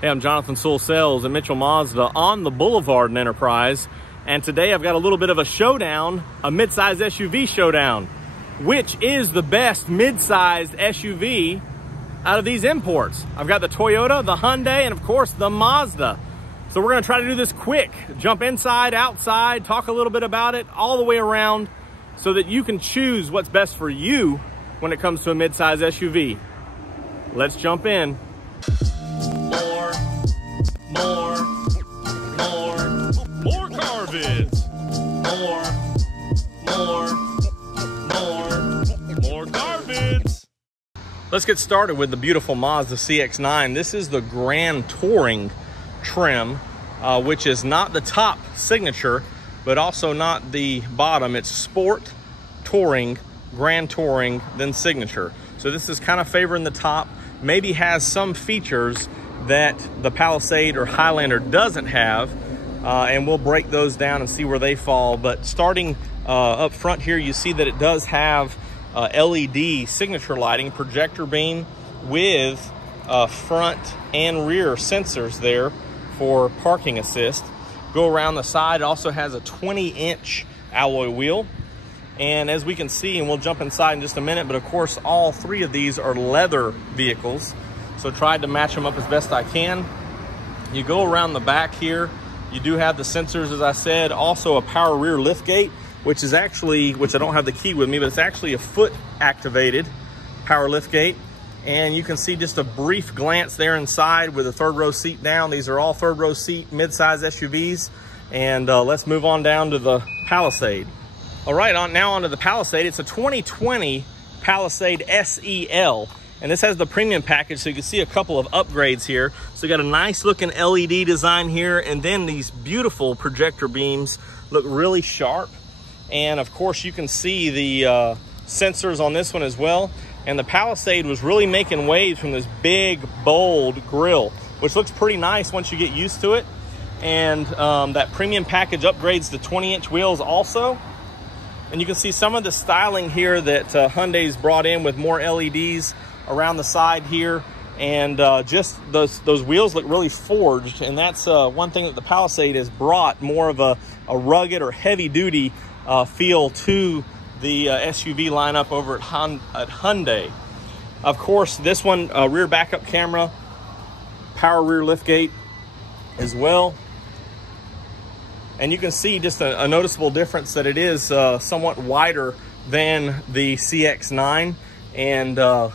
Hey, I'm Jonathan Sewell Sales at Mitchell Mazda on the Boulevard in Enterprise. And today I've got a little bit of a showdown, a midsize SUV showdown. Which is the best mid-sized SUV out of these imports? I've got the Toyota, the Hyundai, and of course the Mazda. So we're gonna try to do this quick. Jump inside, outside, talk a little bit about it, all the way around, so that you can choose what's best for you when it comes to a mid-size SUV. Let's jump in. More car vids. More car vids. Let's get started with the beautiful Mazda CX-9. This is the Grand Touring trim, which is not the top signature, but also not the bottom. It's Sport, Touring, Grand Touring, then Signature. So this is kind of favoring the top, maybe has some features that the Palisade or Highlander doesn't have, and we'll break those down and see where they fall. But starting up front here, you see that it does have LED signature lighting, projector beam with front and rear sensors there for parking assist. Go around the side, it also has a 20-inch alloy wheel. And as we can see, and we'll jump inside in just a minute, but of course all three of these are leather vehicles. So tried to match them up as best I can. You go around the back here, you do have the sensors, as I said, also a power rear liftgate, which is actually, which I don't have the key with me, but it's actually a foot activated power liftgate. And you can see just a brief glance there inside with a third row seat down. These are all third row seat mid-size SUVs. And let's move on down to the Palisade. All right, now onto the Palisade. It's a 2020 Palisade SEL. And this has the premium package, so you can see a couple of upgrades here. So you got a nice looking LED design here, and then these beautiful projector beams look really sharp. And of course you can see the sensors on this one as well. And the Palisade was really making waves from this big, bold grille, which looks pretty nice once you get used to it. And that premium package upgrades the 20-inch wheels also. And you can see some of the styling here that Hyundai's brought in with more LEDs around the side here, and just those wheels look really forged. And that's one thing that the Palisade has brought, more of a rugged or heavy duty feel to the SUV lineup over at Hyundai. Of course, this one, rear backup camera, power rear liftgate as well. And you can see just a noticeable difference that it is somewhat wider than the CX-9. And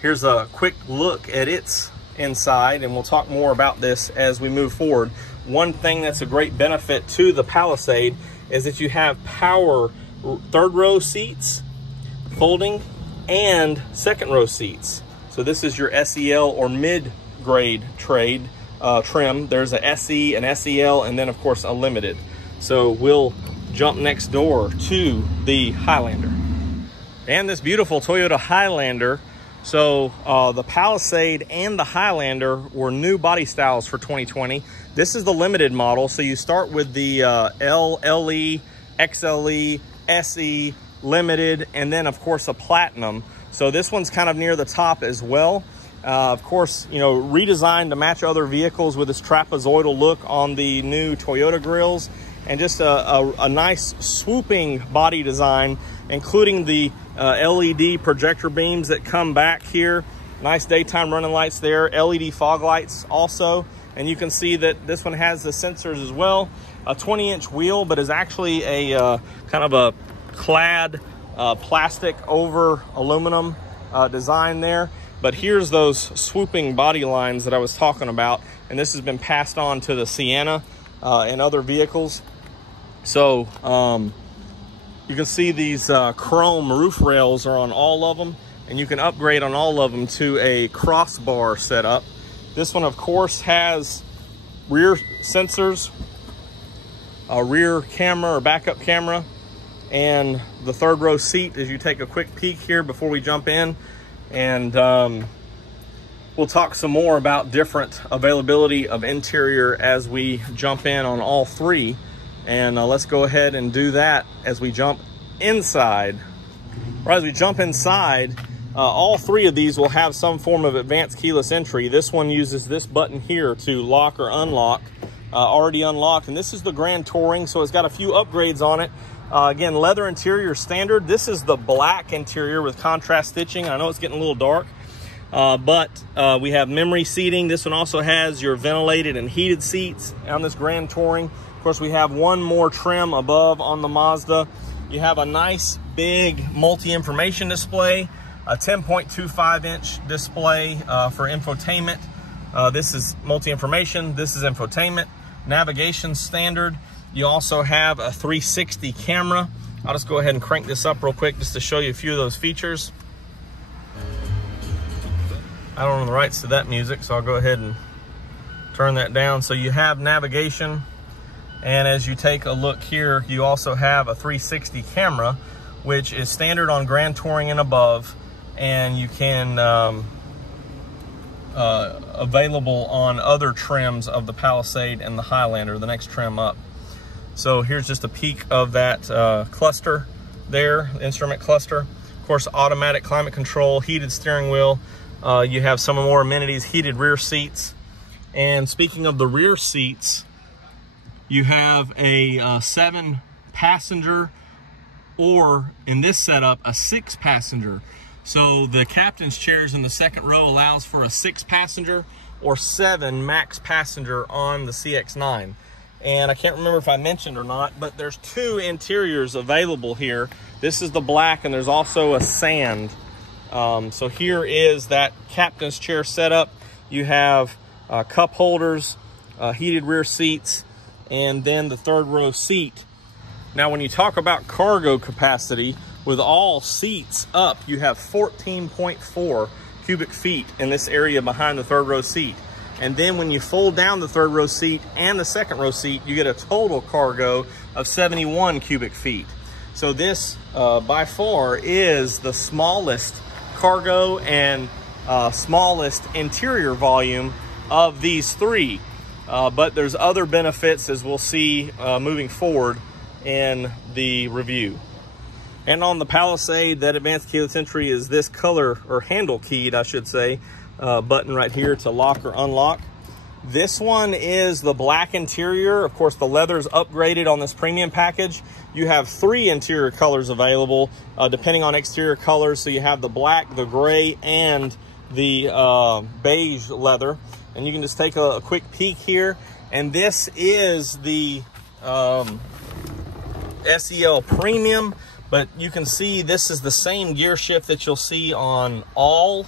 here's a quick look at its inside, and we'll talk more about this as we move forward. One thing that's a great benefit to the Palisade is that you have power third row seats, folding, and second row seats. So this is your SEL or mid-grade trim. There's a SE, an SEL, and then of course a limited. So we'll jump next door to the Highlander. And this beautiful Toyota Highlander. So the Palisade and the Highlander were new body styles for 2020. This is the limited model. So you start with the L, LE, XLE, SE, limited, and then of course a platinum. So this one's kind of near the top as well. Of course, you know, redesigned to match other vehicles with this trapezoidal look on the new Toyota grills, and just a nice swooping body design, including the LED projector beams that come back here. Nice daytime running lights there, LED fog lights also. And you can see that this one has the sensors as well. A 20-inch wheel, but is actually a kind of a clad plastic over aluminum design there. But here's those swooping body lines that I was talking about, and this has been passed on to the Sienna and other vehicles. So you can see these chrome roof rails are on all of them, and you can upgrade on all of them to a crossbar setup. This one, of course, has rear sensors, a rear camera or backup camera, and the third row seat as you take a quick peek here before we jump in. And we'll talk some more about different availability of interior as we jump in on all three. And let's go ahead and do that as we jump inside. Or as we jump inside, All three of these will have some form of advanced keyless entry. This one uses this button here to lock or unlock, already unlocked. And this is the Grand Touring, so it's got a few upgrades on it. Again, leather interior standard. This is the black interior with contrast stitching. I know it's getting a little dark, but we have memory seating. This one also has your ventilated and heated seats on this Grand Touring. Of course, we have one more trim above on the Mazda. You have a nice big multi-information display, a 10.25-inch display for infotainment. This is multi-information, this is infotainment. Navigation standard. You also have a 360 camera. I'll just go ahead and crank this up real quick just to show you a few of those features. I don't own the rights to that music, so I'll go ahead and turn that down. So you have navigation, and as you take a look here, you also have a 360 camera, which is standard on Grand Touring and above, and you can available on other trims of the Palisade and the Highlander, the next trim up. So here's just a peek of that cluster there, instrument cluster. Of course, automatic climate control, heated steering wheel. You have some more amenities, heated rear seats. And speaking of the rear seats, you have a 7-passenger, or in this setup, a 6-passenger. So the captain's chairs in the second row allows for a 6-passenger or 7 max passenger on the CX-9. And I can't remember if I mentioned or not, but there's 2 interiors available here. This is the black, and there's also a sand. So here is that captain's chair setup. You have cup holders, heated rear seats, and then the third row seat. Now, when you talk about cargo capacity, with all seats up, you have 14.4 cubic feet in this area behind the third row seat. And then when you fold down the third row seat and the second row seat, you get a total cargo of 71 cubic feet. So this, by far, is the smallest cargo and smallest interior volume of these three. But there's other benefits, as we'll see moving forward in the review. And on the Palisade, that advanced keyless entry is this color, or handle keyed, I should say, button right here to lock or unlock. This one is the black interior. Of course, the leather's upgraded on this premium package. You have 3 interior colors available, depending on exterior colors. So you have the black, the gray, and the beige leather. And you can just take a quick peek here. And this is the SEL Premium. But you can see this is the same gear shift that you'll see on all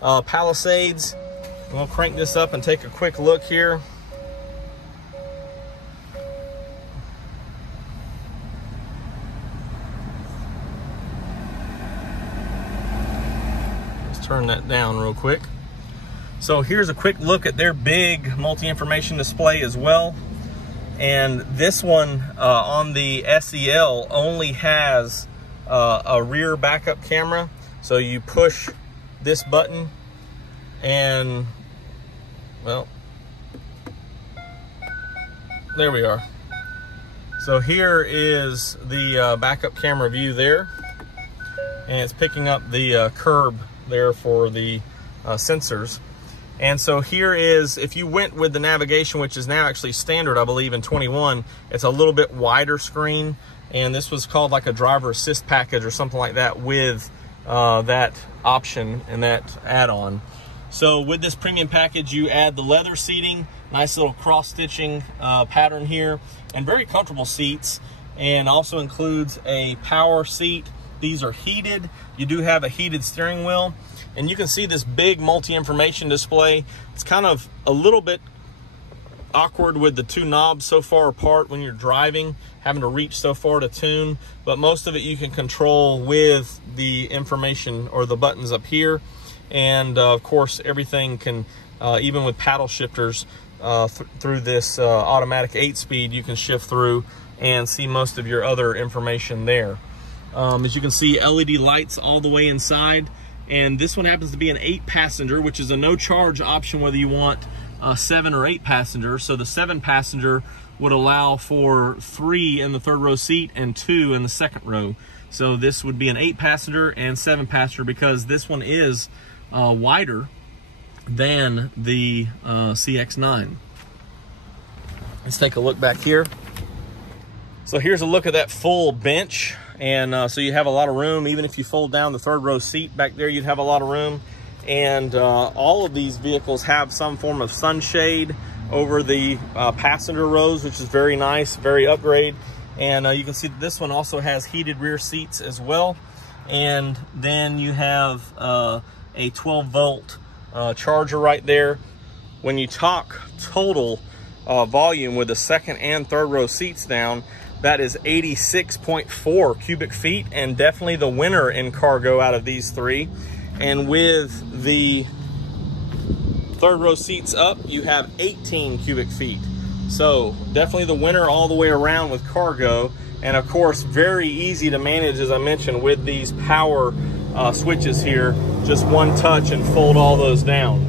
Palisades. And we'll crank this up and take a quick look here. Let's turn that down real quick. So here's a quick look at their big multi-information display as well. And this one on the SEL only has a rear backup camera. So you push this button and, well, there we are. So here is the backup camera view there. And it's picking up the curb there for the sensors. And so here is, if you went with the navigation, which is now actually standard, I believe, in 21, it's a little bit wider screen. And this was called like a driver assist package or something like that with that option and that add-on. So with this premium package, you add the leather seating, nice little cross-stitching pattern here, and very comfortable seats, and also includes a power seat. These are heated. You do have a heated steering wheel. And you can see this big multi-information display. It's kind of a little bit awkward with the 2 knobs so far apart when you're driving, having to reach so far to tune. But most of it you can control with the information or the buttons up here. And of course, everything can, even with paddle shifters through this automatic 8-speed, you can shift through and see most of your other information there. As you can see, LED lights all the way inside. And this one happens to be an 8-passenger, which is a no-charge option whether you want 7 or 8 passengers. So the 7-passenger would allow for 3 in the third row seat and 2 in the second row. So this would be an 8-passenger and 7-passenger because this one is wider than the CX-9. Let's take a look back here. So here's a look at that full bench. And so you have a lot of room. Even if you fold down the 3rd row seat back there, you'd have a lot of room. And all of these vehicles have some form of sunshade over the passenger rows, which is very nice, very upgrade. And you can see that this one also has heated rear seats as well. And then you have a 12-volt charger right there. When you talk total volume with the 2nd and 3rd row seats down, that is 86.4 cubic feet, and definitely the winner in cargo out of these 3. And with the 3rd row seats up, you have 18 cubic feet. So definitely the winner all the way around with cargo. And of course, very easy to manage, as I mentioned, with these power switches here. Just one touch and fold all those down.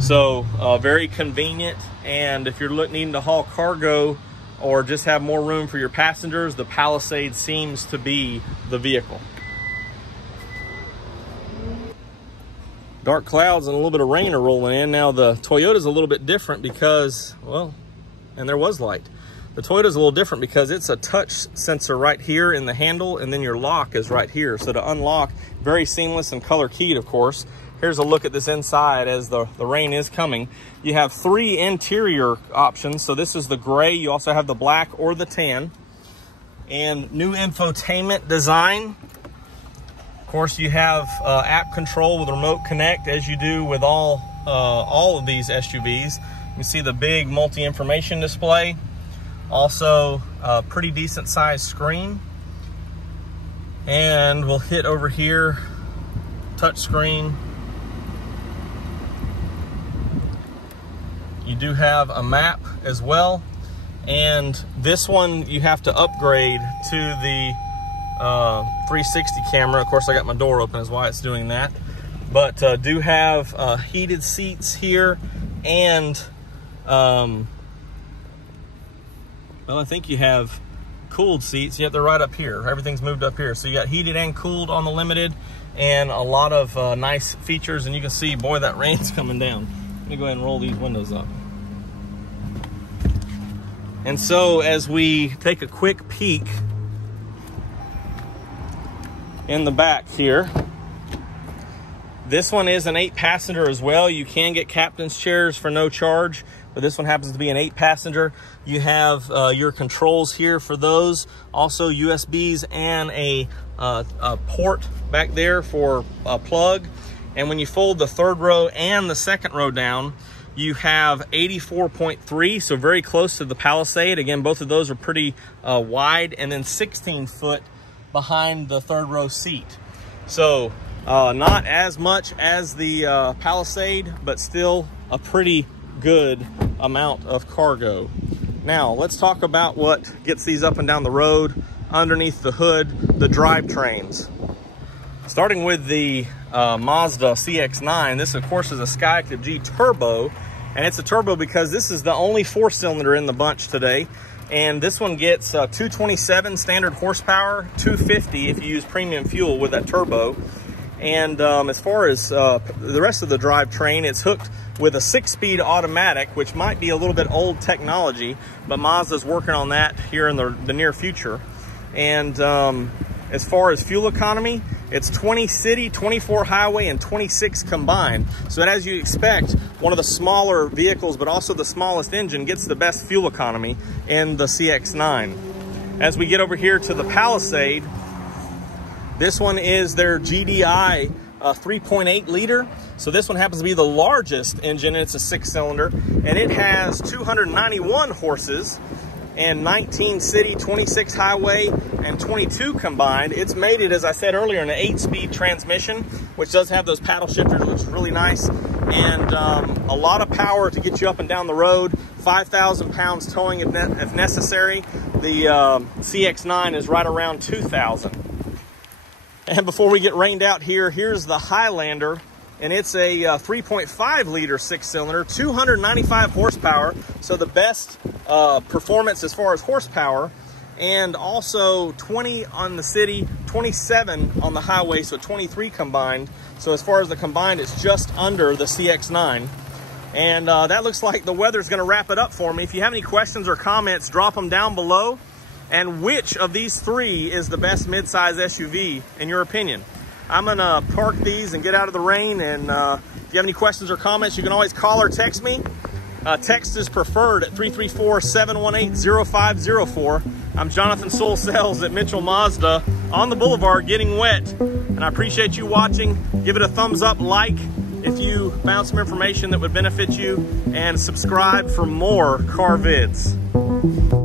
So very convenient. And if you're needing to haul cargo or just have more room for your passengers, the Palisade seems to be the vehicle. Dark clouds and a little bit of rain are rolling in. Now the Toyota's a little bit different because, well, and there was light. The Toyota's a little different because it's a touch sensor right here in the handle, and then your lock is right here. So to unlock, very seamless and color keyed, of course. Here's a look at this inside as the rain is coming. You have 3 interior options. So this is the gray. You also have the black or the tan. And new infotainment design. Of course, you have app control with remote connect, as you do with all of these SUVs. You see the big multi-information display. Also, a pretty decent sized screen. And we'll hit over here, touch screen. You do have a map as well. And this one you have to upgrade to the 360 camera. Of course, I got my door open, is why it's doing that. But do have heated seats here, and well, I think you have cooled seats. Yet they're right up here. Everything's moved up here. So you got heated and cooled on the Limited, and a lot of nice features. And you can see, boy, that rain's coming down. Let me go ahead and roll these windows up. And so as we take a quick peek in the back here, this one is an 8-passenger as well. You can get captain's chairs for no charge, but this one happens to be an 8-passenger. You have your controls here for those. Also USBs and a port back there for a plug. And when you fold the 3rd row and the 2nd row down, you have 84.3, so very close to the Palisade. Again, both of those are pretty wide, and then 16 foot behind the 3rd row seat. So not as much as the Palisade, but still a pretty good amount of cargo. Now let's talk about what gets these up and down the road underneath the hood, the drivetrains. Starting with the Mazda CX-9, this of course is a Skyactiv G Turbo, and it's a turbo because this is the only 4-cylinder in the bunch today. And this one gets 227 standard horsepower, 250 if you use premium fuel with that turbo. And as far as the rest of the drivetrain, it's hooked with a 6-speed automatic, which might be a little bit old technology, but Mazda's working on that here in the near future. And as far as fuel economy, it's 20 city, 24 highway, and 26 combined. So that, as you expect, one of the smaller vehicles, but also the smallest engine, gets the best fuel economy in the CX-9. As we get over here to the Palisade, this one is their GDI 3.8 liter. So this one happens to be the largest engine, and it's a 6-cylinder, and it has 291 horses and 19 city, 26 highway, and 22 combined. It's mated, as I said earlier, in an 8-speed transmission, which does have those paddle shifters, which is really nice, and a lot of power to get you up and down the road. 5,000 pounds towing if necessary. The CX-9 is right around 2,000. And before we get rained out here, here's the Highlander, and it's a 3.5 liter 6-cylinder, 295 horsepower, so the best performance as far as horsepower. and also 20 on the city, 27 on the highway, so 23 combined. So as far as the combined, it's just under the CX-9. And that looks like the weather's gonna wrap it up for me. If you have any questions or comments, drop them down below. And which of these three is the best midsize SUV in your opinion? I'm gonna park these and get out of the rain, and if you have any questions or comments, you can always call or text me. Text is preferred at 334-718-0504. I'm Jonathan Soul Sales at Mitchell Mazda on the boulevard getting wet. And I appreciate you watching. Give it a thumbs up, like if you found some information that would benefit you, and subscribe for more car vids.